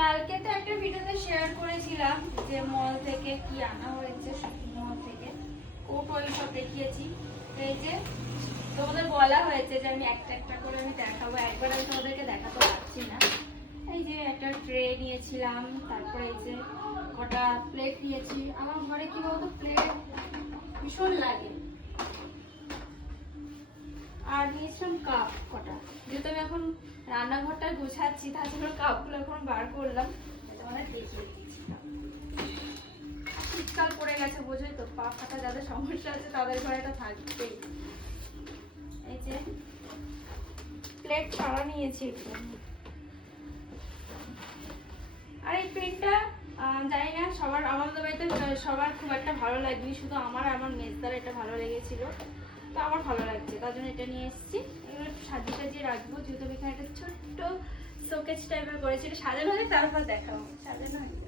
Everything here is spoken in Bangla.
কালকে তো একটা ভিডিওতে শেয়ার করেছিলাম যে মল থেকে কি আনা হয়েছে মল থেকে। কোট ওই সব দেখিয়েছি। এই যে তোমাদের বলা হয়েছে যে আমি একটা একটা করে আমি দেখাবো। একবার আমি তোমাদেরকে দেখাতে পারছি না। এই যে একটা ট্রে নিয়েছিলাম, তারপরে এই যে কটা প্লেট নিয়েছি। আমার ঘরে কি বলতো? প্লেট ভীষণ লাগে। আর নিয়েছিলাম কাপ কটা। যেহেতু আমি এখন রান্নাঘরটা গুছাচ্ছি, তার জন্য কাপগুলো এখন বার করলাম। মানে দেখিয়ে দিচ্ছি। শীতকাল পড়ে গেছে, বোঝোই তো, পা ফাটা যাদের সমস্যা আছে, তাদের ঘরে এটা থাকবেই। এই যে প্লেট ছাড়া নিয়েছি আর এই প্রিন্টটা জানি না, সবার, আমাদের বাড়িতে সবার খুব একটা ভালো লাগবে শুধু আমার আমার মেজদার এটা ভালো লেগেছিল। তো আমার ভালো লাগছে, তার জন্য এটা নিয়ে এসেছি। এবার সাজিয়ে সাজিয়ে রাখব, যেহেতু আমি এখানে একটা ছোট্ট শোকেজ টাইপের করেছি, এটা সাজানো হলে তারপর দেখাবো। সাজানো হয়নি।